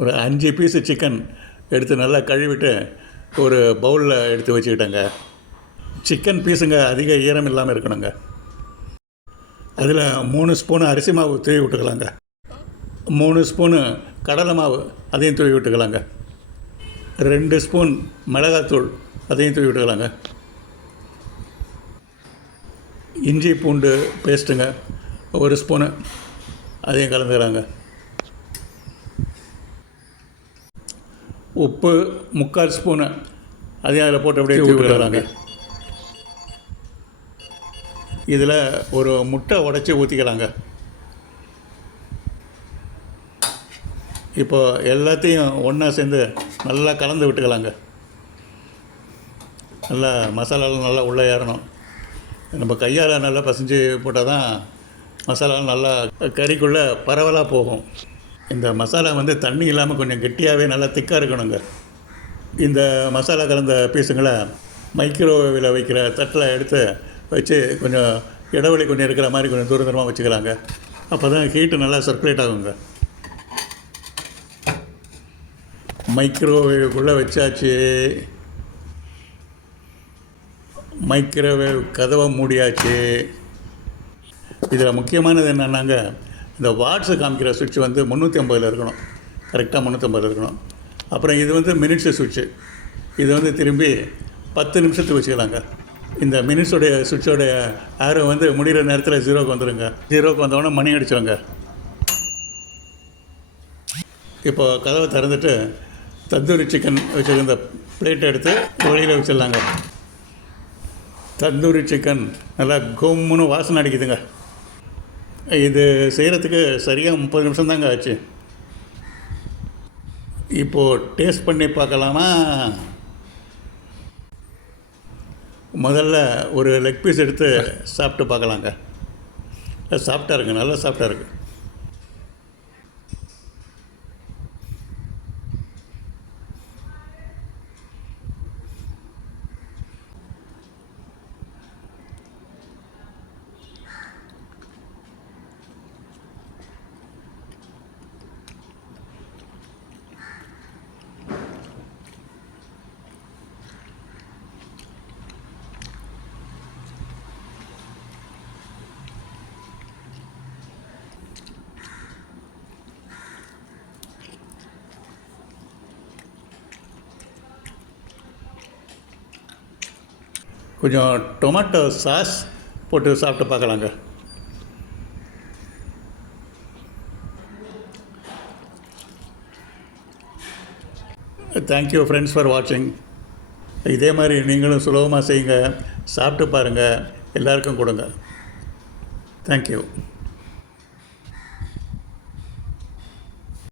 ஒரு 5 piece chicken எடுத்து நல்லா கழுவிட்டு ஒரு பவுலில் எடுத்து வச்சுக்கிட்டேங்க. சிக்கன் பீஸுங்க அதிக ஈரம் இல்லாமல் இருக்கணுங்க. அதில் 3 ஸ்பூனு அரிசி மாவு தூவி விட்டுக்கலாங்க. 3 ஸ்பூனு கடலை மாவு அதையும் தூவி விட்டுக்கலாங்க. 2 ஸ்பூன் மிளகாத்தூள் அதையும் தூவி விட்டுக்கலாங்க. இஞ்சி பூண்டு பேஸ்ட்டுங்க 1 ஸ்பூனு அதையும் கலந்துக்கலாங்க. உப்பு 3/4 ஸ்பூனு அதையும் அதில் போட்டு அப்படியே தூவி விட்டுக்கலாங்க. இதில் ஒரு முட்டை உடைச்சி ஊற்றிக்கலாங்க. இப்போது எல்லாத்தையும் ஒன்றா சேர்ந்து நல்லா கலந்து விட்டுக்கலாங்க. நல்லா மசாலாலாம் நல்லா உள்ளே ஏறணும். நம்ம கையால் நல்லா பசைஞ்சு போட்டால் தான் மசாலாலாம் நல்லா கறிக்குள்ளே பரவலாக போகும். இந்த மசாலா வந்து தண்ணி இல்லாமல் கொஞ்சம் கெட்டியாகவே நல்லா திக்காக இருக்கணுங்க. இந்த மசாலா கலந்த பீஸுங்களை மைக்ரோவேவில் வைக்கிற தட்டில் எடுத்து வச்சு கொஞ்சம் இடைவெளி கொஞ்சம் இருக்கிற மாதிரி கொஞ்சம் தூரமாக வச்சுக்கலாங்க. அப்போ தான் ஹீட்டு நல்லா சர்க்குலேட் ஆகுங்க. மைக்ரோவேவுக்குள்ளே வச்சாச்சு. மைக்ரோவேவ் கதவை மூடியாச்சு. இதில் முக்கியமானது என்னென்னாங்க, இந்த வாட்ஸை காமிக்கிற சுவிட்ச் வந்து 350 இருக்கணும். கரெக்டாக 350 இருக்கணும். அப்புறம் இது வந்து மினிட்ஸு சுவிட்சு. இது வந்து திரும்பி 10 நிமிஷத்துக்கு வச்சுக்கலாங்க. இந்த மினிட்ஸோடைய சுவிட்சோடைய ஆரோ வந்து முடிகிற நேரத்தில் 0க்கு வந்துடுங்க. 0க்கு வந்தோடனே மணி அடிச்சிடுங்க. இப்போ கதவை திறந்துட்டு தந்தூரி சிக்கன் வச்சுருந்த பிளேட்டை எடுத்து வெளியில் வச்சிடலாங்க. தந்தூரி சிக்கன் நல்லா கொம்முன்னு வாசனை அடிக்குதுங்க. இது செய்கிறதுக்கு சரியாக 30 நிமிஷம் தாங்க ஆச்சு. இப்போது டேஸ்ட் பண்ணி பார்க்கலாமா? முதல்ல ஒரு லெக் பீஸ் எடுத்து சாப்பிட்டு பார்க்கலாங்க. சாஃப்டாக இருக்குது, நல்லா சாஃப்டாக இருக்குது. கொஞ்சம் டொமேட்டோ சாஸ் போட்டு சாப்பிட்டு பார்க்கலாங்க. தேங்க்யூ ஃப்ரெண்ட்ஸ் ஃபார் வாட்சிங். இதே மாதிரி நீங்களும் சுலபமாக செய்யுங்க, சாப்பிட்டு பாருங்கள், எல்லாருக்கும் கொடுங்க. தேங்க்யூ.